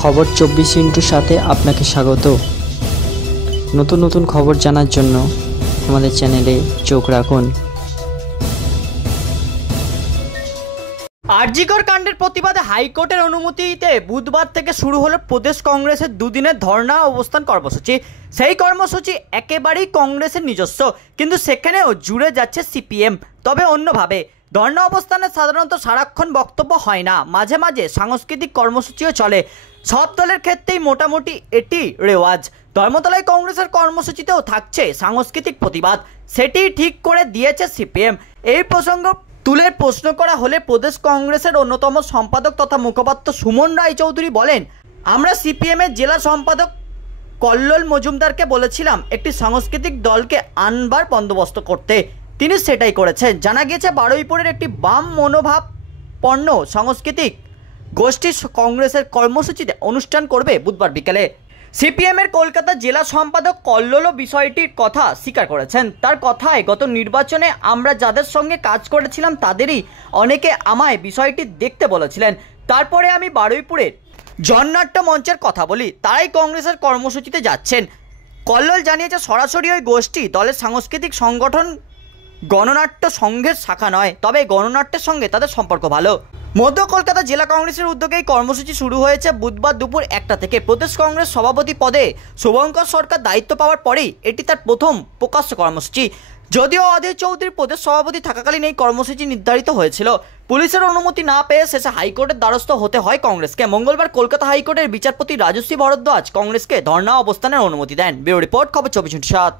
খবর 24 সাথে আপনাকে স্বাগত। নতুন নতুন খবর জানার জন্য আমাদের চ্যানেলে চোখ রাখুন। আরজিকর কাণ্ডের প্রতিবাদে হাইকোর্টের অনুমতিতে বুধবার থেকে শুরু হলো প্রদেশ কংগ্রেসের দুদিনের ধর্ণা অবস্থান কর্মসূচি। সেই কর্মসূচি একেবারেই কংগ্রেসের নিজস্ব, কিন্তু সেখানেও জুড়ে যাচ্ছে সিপিএম, তবে অন্যভাবে। ধর্ণা অবস্থানে সাধারণত সারাক্ষণ বক্তব্য হয় না, মাঝে মাঝে সাংস্কৃতিক কর্মসূচিও চলে। সব দলের ক্ষেত্রেই মোটামুটি এটি রেওয়াজ। ধর্মতলায় কংগ্রেসের কর্মসূচিতেও থাকছে সাংস্কৃতিক প্রতিবাদ, সেটি ঠিক করে দিয়েছে সিপিএম। এই প্রসঙ্গ তুলে প্রশ্ন করা হলে প্রদেশ কংগ্রেসের অন্যতম সম্পাদক তথা মুখপাত্র সুমন রায়চৌধুরী বলেন, আমরা সিপিএমের জেলা সম্পাদক কল্লোল মজুমদারকে বলেছিলাম একটি সাংস্কৃতিক দলকে আনবার বন্দোবস্ত করতে, তিনি সেটাই করেছেন। জানা গিয়েছে বারুইপুরের একটি বাম মনোভাবপন্ন সাংস্কৃতিক গোষ্ঠী কংগ্রেসের কর্মসূচিতে অনুষ্ঠান করবে বুধবার বিকেলে। সিপিএমের কলকাতা জেলা সম্পাদক কল্লোলও বিষয়টির কথা স্বীকার করেছেন। তার কথায়, গত নির্বাচনে আমরা যাদের সঙ্গে কাজ করেছিলাম তাদেরই অনেকে আমায় বিষয়টি দেখতে বলেছিলেন। তারপরে আমি বারুইপুরের জননাট্য মঞ্চের কথা বলি, তারাই কংগ্রেসের কর্মসূচিতে যাচ্ছেন। কল্লোল জানিয়েছে, সরাসরি ওই গোষ্ঠী দলের সাংস্কৃতিক সংগঠন গণনাট্য সংঘের শাখা নয়, তবে গণনাট্যের সঙ্গে তাদের সম্পর্ক ভালো। মধ্য কলকাতা জেলা কংগ্রেসের উদ্যোগে এই কর্মসূচি শুরু হয়েছে বুধবার দুপুর 1টা থেকে। প্রদেশ কংগ্রেস সভাপতি পদে শুভঙ্কর সরকার দায়িত্ব পাওয়ার পরেই এটি তার প্রথম প্রকাশ্য কর্মসূচি। যদিও অধীর চৌধুরী প্রদেশ সভাপতি থাকাকালীন এই কর্মসূচি নির্ধারিত হয়েছিল। পুলিশের অনুমতি না পেয়ে শেষে হাইকোর্টের দ্বারস্থ হতে হয় কংগ্রেসকে। মঙ্গলবার কলকাতা হাইকোর্টের বিচারপতি রাজশ্রী ভরদ্বাজ কংগ্রেসকে ধর্ণা অবস্থানের অনুমতি দেন। ব্যুরো রিপোর্ট, খবর 24/7।